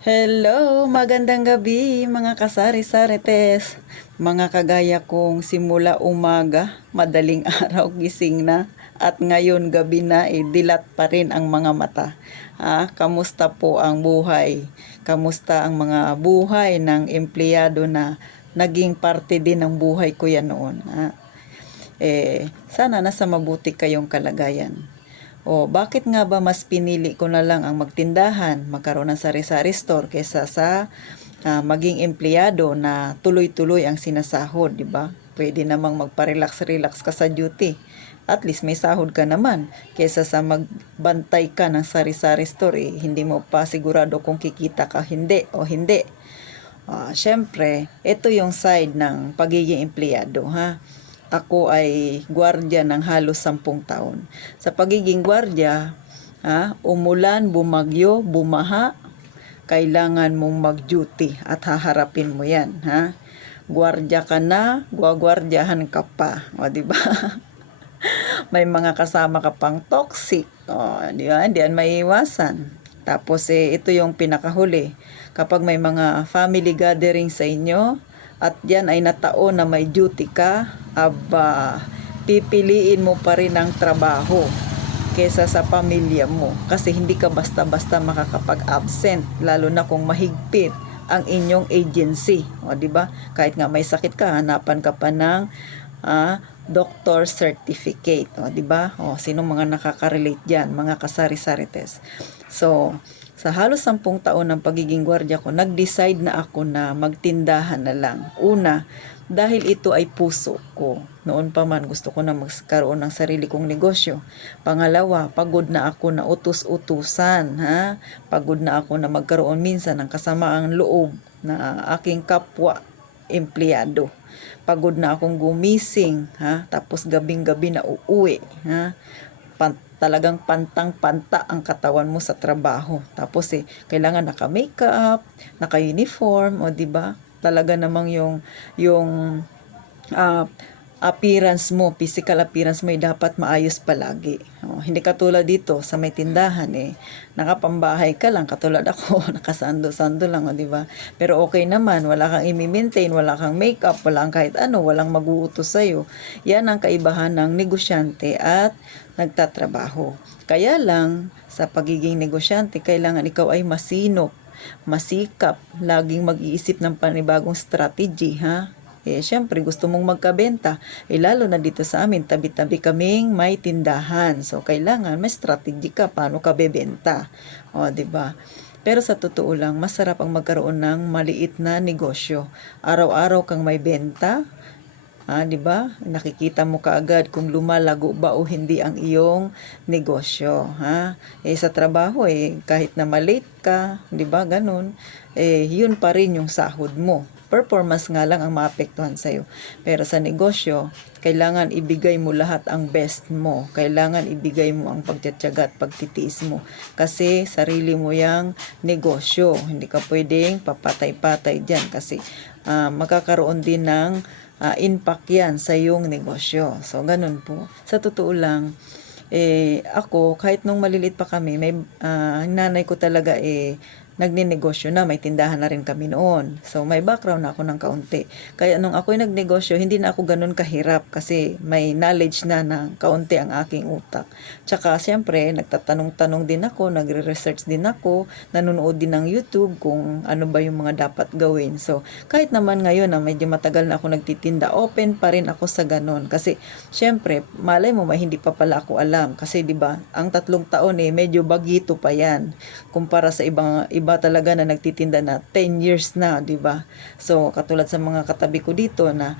Hello, magandang gabi mga kasari-sarites. Mga kagaya kong simula umaga, madaling araw gising na at ngayon gabi na dilat pa rin ang mga mata. Kamusta po ang buhay? Kamusta ang mga buhay ng empleyado na naging parte din ng buhay ko yan noon? Sana nasa mabuti kayong kalagayan. O bakit nga ba mas pinili ko na lang ang magtindahan, magkaroon ng sari-sari store kaysa sa maging empleyado na tuloy-tuloy ang sinasahod, di ba? Pwede namang magpa-relax-relax ka sa duty. At least may sahod ka naman kaysa sa magbantay ka ng sari-sari store, hindi mo pa sigurado kung kikita ka hindi o hindi. Syempre, ito yung side ng pagiging empleyado, ha. Ako ay gwardiya ng halos 10 taon. Sa pagiging gwardiya, umulan, bumagyo, bumaha, kailangan mong mag-duty at haharapin mo yan, ha. Gwardiya ka na, gwagwardyahan ka pa, o di ba? May mga kasama ka pang toxic, o di ba? Hindi yan maiiwasan. Tapos ito yung pinakahuli. Kapag may mga family gathering sa inyo, at yan ay nataon na may duty ka, pipiliin mo pa rin ang trabaho kesa sa pamilya mo. Kasi hindi ka basta-basta makakapag-absent, lalo na kung mahigpit ang inyong agency. O, di ba? Kahit nga may sakit ka, hanapan ka pa ng doctor certificate. O, di ba? O, sino mga nakaka-relate diyan, mga kasari-sarites. So, sa halos 10 taon ng pagiging gwardiya ko, nag-decide na ako na magtindahan na lang. Una, dahil ito ay puso ko. Noon pa man gusto ko na magkaroon ng sarili kong negosyo. Pangalawa, pagod na ako na utus-utusan, ha? Pagod na ako na magkaroon minsan ng kasamaang loob na aking kapwa empleyado. Pagod na akong gumising, ha? Tapos gabing-gabi na uuwi, ha? Talagang pantang-panta ang katawan mo sa trabaho. Tapos kailangan naka-makeup, naka-uniform, o di ba? Talaga namang yung uh, appearance mo, physical appearance mo ay dapat maayos palagi. Hindi katulad dito sa may tindahan nakapambahay ka lang katulad ako, nakasando-sando lang, di ba? Pero okay naman, wala kang i-maintain, wala kang makeup, wala kang kahit ano, walang mag-uutos sa iyo. Yan ang kaibahan ng negosyante at nagtatrabaho. Kaya lang sa pagiging negosyante, kailangan ikaw ay masinop, masikap, laging mag-iisip ng panibagong strategy, ha? Syempre gusto mong magkabenta, lalo na dito sa amin, tabi-tabi kaming may tindahan. So kailangan may strategy ka paano ka bebenta. O, di ba? Pero sa totoo lang, masarap ang magkaroon ng maliit na negosyo. Araw-araw kang may benta, di ba? Nakikita mo kaagad kung lumalago ba o hindi ang iyong negosyo, ha? Sa trabaho kahit na malate ka, di ba? Ganun. Yun pa rin yung sahod mo. Performance nga lang ang maapektuhan sa'yo. Pero sa negosyo, kailangan ibigay mo lahat ang best mo. Kailangan ibigay mo ang pagtitiyaga at pagtitiis mo. Kasi sarili mo yung negosyo. Hindi ka pwedeng papatay-patay dyan. Kasi magkakaroon din ng impact yan sa iyong negosyo. So, ganun po. Sa totoo lang, ako, kahit nung malilit pa kami, may nanay ko talaga nagninegosyo na, may tindahan na rin kami noon. So, may background na ako ng kaunti. Kaya nung ako'y nagnegosyo, hindi na ako ganun kahirap kasi may knowledge na ng kaunti ang aking utak. Tsaka, siyempre, nagtatanong-tanong din ako, nagre-research din ako, nanonood din ng YouTube kung ano ba yung mga dapat gawin. So, kahit naman ngayon na medyo matagal na ako nagtitinda, open pa rin ako sa ganun. Kasi, siyempre, malay mo, hindi pa pala ako alam. Kasi, di ba, ang 3 taon medyo bagito pa yan. Kumpara sa iba talaga na nagtitinda na 10 years na, di ba? So, katulad sa mga katabi ko dito na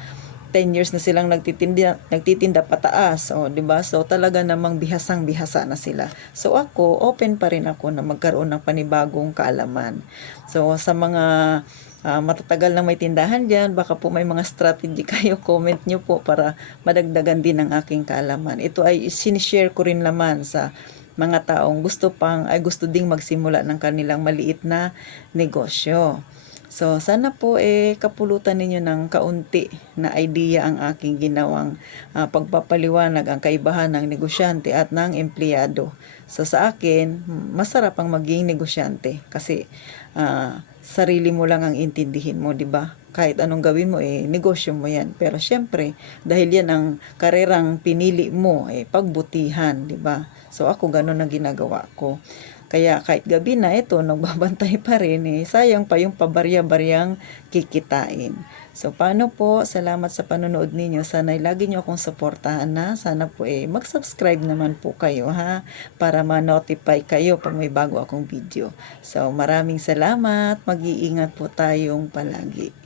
10 years na silang nagtitinda pataas, di ba? So, talaga namang bihasang-bihasa na sila. So, ako, open pa rin ako na magkaroon ng panibagong kaalaman. So, sa mga matatagal na may tindahan dyan, baka po may mga strategy kayo, comment nyo po para madagdagan din ang aking kaalaman. Ito ay sinishare ko rin naman sa mga taong gusto ding magsimula ng kanilang maliit na negosyo. So, sana po kapulutan ninyo ng kaunti na idea ang aking ginawang pagpapaliwanag ang kaibahan ng negosyante at ng empleyado. So, sa akin, masarap ang maging negosyante kasi sarili mo lang ang intindihin mo, di ba? Kahit anong gawin mo, negosyo mo yan. Pero syempre, dahil yan ang karerang pinili mo, pagbutihan, di ba? So, ako ganun ang ginagawa ko. Kaya kahit gabi na ito, nagbabantay pa rin, sayang pa yung pabarya-baryang kikitain. So, paano po? Salamat sa panonood ninyo. Sana lagi nyo akong suportahan na. Sana po mag-subscribe naman po kayo ha, para ma-notify kayo pag may bago akong video. So, maraming salamat. Mag-iingat po tayong palagi.